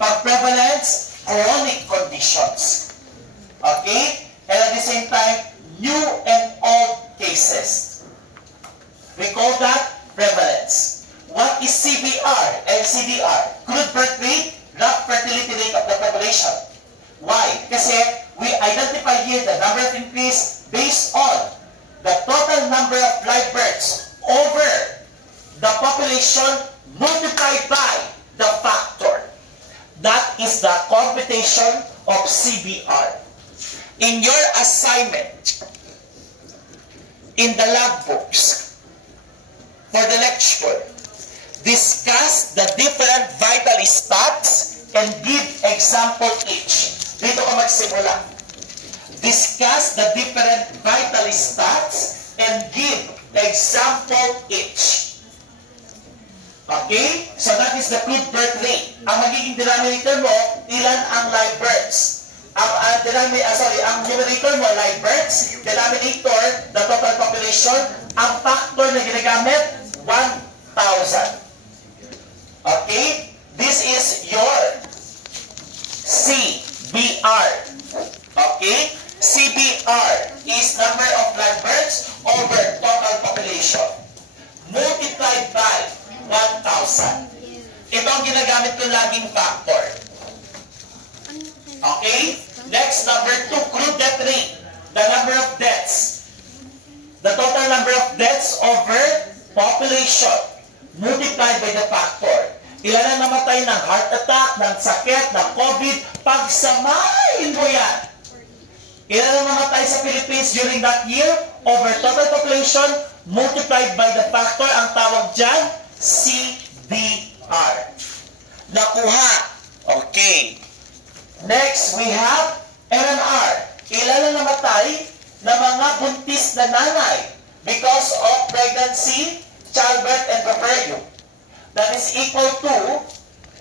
Pag prevalence, chronic conditions. Okay? And at the same time, new and old cases. We call that prevalence. What is CBR and CDR? Crude birth rate, rough fertility rate of the population. Why? Kasi we identify here the number of increase based on the total number of live births over the population multiplied by the factor. That is the computation of CBR. In your assignment, in the log books, for the lecture, discuss the different vital stats and give example each. Dito ka magsimula. Discuss the different vital stats and give example each. Okay? So that is the crude birth rate. Ang magiging denominator mo, ilan ang live births. Ang numerator mo, live births. Denominator, the total population. Ang factor na ginagamit, 1,000. Okay? This is your CBR. Okay? CBR is number of live births over total population multiplied by 1,000. Ito ang ginagamit ko laging factor. Okay? Next, number 2, crude death rate. the number of deaths. The total number of deaths over population multiplied by the factor. Ilan ang namatay ng heart attack, ng sakit, ng COVID? Pagsamahin mo yan. Ilan ang namatay sa Philippines during that year? Over total population multiplied by the factor. Ang tawag dyan, CDR. Nakuha. Okay. Next, we have MMR. Ilan ang namatay na mga buntis na nanay because of pregnancy, childbirth, and puerperio. That is equal to,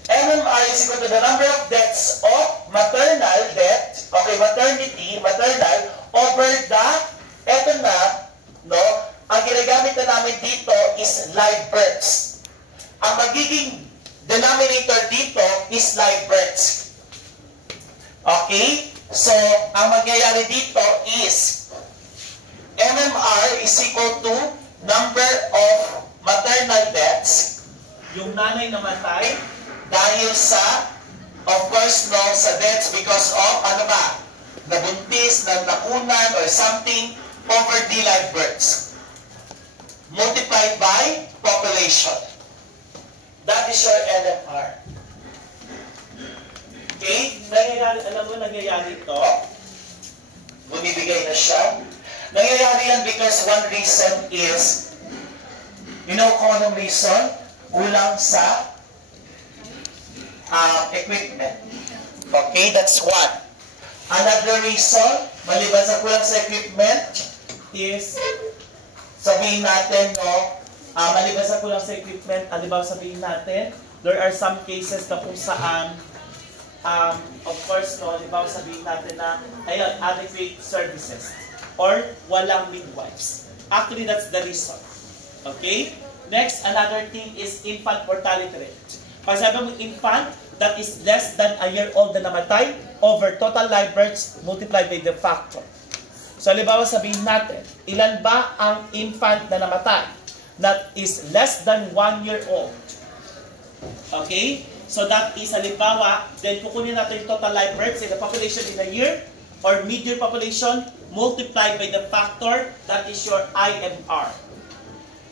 MMR is equal to the number of deaths of maternal death, okay, maternal, over the, eto na, no, ang ginagamit na namin dito is live births. Ang magiging denominator dito is live births. Okay? So, ang mangyayari dito is, MMR is equal to number of maternal deaths. Yung nanay namatay dahil sa, of course, no, sa deaths because of, ano ba, nabuntis, nakunan, or something, over the live births. Multiplied by population. That is your NMR. Okay? Nangyayari, alam mo, nangyayari ito. Bumibigay na siya. Nangyayari yan because one reason is, you know kung anong reason? Kulang sa equipment. Okay, that's one. Another reason, maliban sa kulang sa equipment, is sabihin natin, no, maliban sa kulang sa equipment, alibang sabihin natin, there are some cases na kung saan, of course, no, alibang sabihin natin na, ayun, adequate services, or walang midwives. Actually, that's the reason. Okay? Next, another thing is infant mortality rate. Pag sabi mo infant, that is less than a year old na namatay over total live births multiplied by the factor. So, halimbawa sabihin natin, ilan ba ang infant na namatay that is less than 1 year old? Okay? So, that is halimbawa, then kukunin natin yung total live births in the population in a year or mid-year population multiplied by the factor, that is your IMR.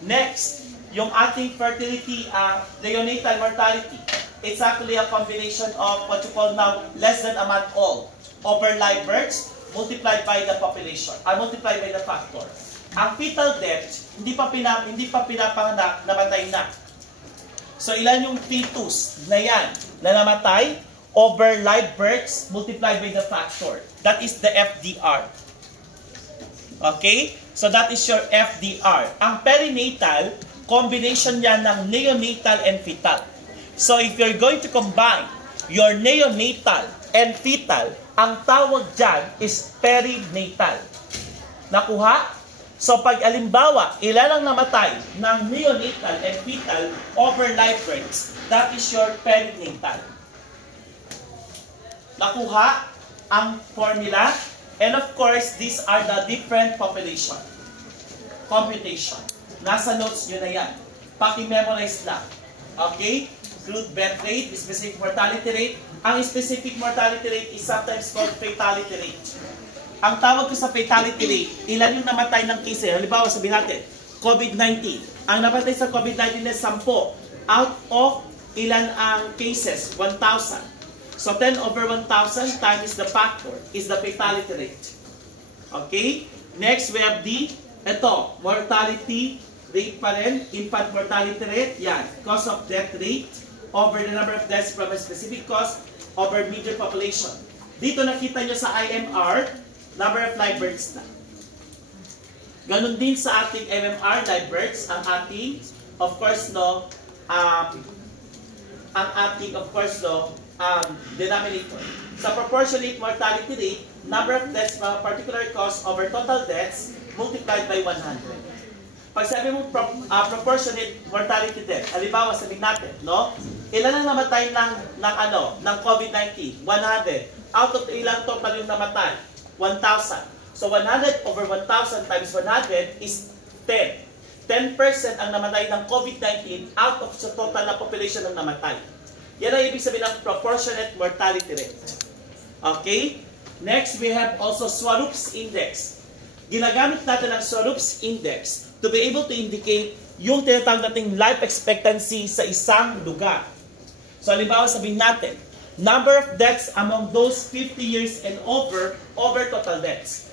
Next, yung ating fertility, neonatal mortality. It's actually a combination of what you call now less than a month old over live births multiplied by the population, multiplied by the factor. Ang fetal death, hindi pa pinapanganak, namatay na. So ilan yung fetus na yan na namatay over live births multiplied by the factor. That is the FDR. Okay? So that is your FDR. Ang perinatal, combination yan ng neonatal and fetal. So if you're going to combine your neonatal and fetal, ang tawag dyan is perinatal. Nakuha? So pag alimbawa, ilan ang namatay ng neonatal and fetal over live births, that is your perinatal. Nakuha ang formula? And of course, these are the different population. Computation. Nasa notes nyo na yan. Paki-memorize lang. Okay? Include birth rate, specific mortality rate. Ang specific mortality rate is sometimes called fatality rate. Ang tawag ko sa fatality rate, ilan yung namatay ng cases. Halimbawa, sabihin natin, COVID-19. Ang namatay sa COVID-19 is 10. Out of ilan ang cases? 1,000. So 10 over 1,000 times the factor is the fatality rate. Okay? Next, we have the, mortality rate pa rin, infant mortality rate, yan, cause of death rate over the number of deaths from a specific cause over median population. Dito nakita nyo sa IMR, number of live births na. Ganun din sa ating MMR, live births, ang ating, of course, no, denominator. Sa proportionate mortality rate, number of deaths from a particular cause over total deaths multiplied by 100. Pag sabi mo proportionate mortality death, halimbawa sabihin natin, no? Ilan ang namatay ng COVID-19? 100. Out of ilang total yung namatay? 1,000. So 100 over 1,000 times 100 is 10. 10% ang namatay ng COVID-19 out of sa total na population ng namatay. Yan ang ibig sabihin ng proportionate mortality rate. Okay? Next, we have also Swarups Index. Ginagamit natin ang Swarups Index to be able to indicate yung tinatawag nating life expectancy sa isang lugar. So, halimbawa sabihin natin, number of deaths among those 50 years and over total deaths.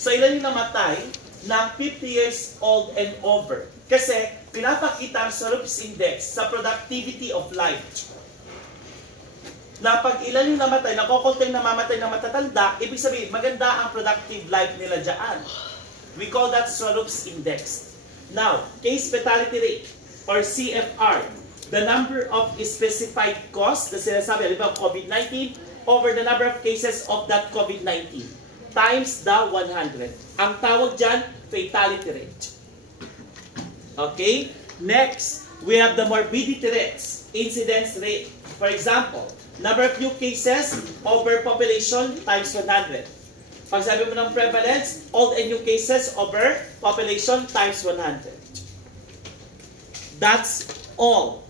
So, ilan yung namatay ng 50 years old and over? Kasi, pinapakita ang Swarups Index sa productivity of life. Na pag ilan yung namatay, nakokonting namamatay ng matatanda, ibig sabihin, maganda ang productive life nila dyan. We call that Swarups Index. Now, case fatality rate, or CFR, the number of specified cause, na sinasabi, halimbawa COVID-19, over the number of cases of that COVID-19, times the 100. Ang tawag dyan, fatality rate. Okay? Next, we have the morbidity rates, incidence rate. For example, number of new cases over population times 100. Pag sabi mo ng prevalence, old and new cases over population times 100. That's all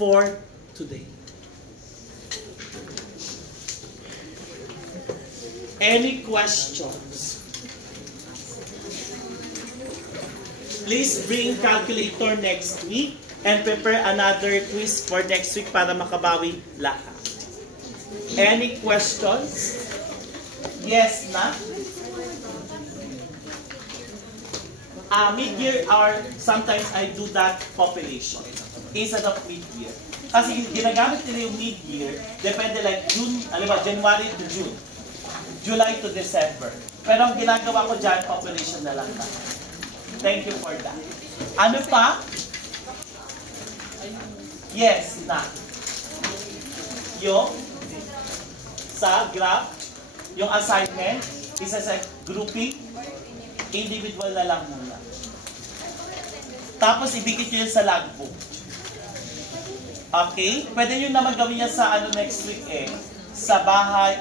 for today. Any questions? Please bring calculator next week and prepare another quiz for next week para makabawi lahat. Any questions? Yes, na? Mid-year or sometimes I do that population instead of mid-year. Kasi ginagamit nila yung mid-year, depende like June, alam January to June, July to December. Pero ang ginagawa ko dyan, population na lang na. Thank you for that. Ano pa? Yes, na. Yung sa graph, yung assignment, isa sa grouping, individual na lang muna. Tapos, ibigit nyo yun sa logbook. Okay? Pwede nyo naman gawin yan sa next week sa bahay,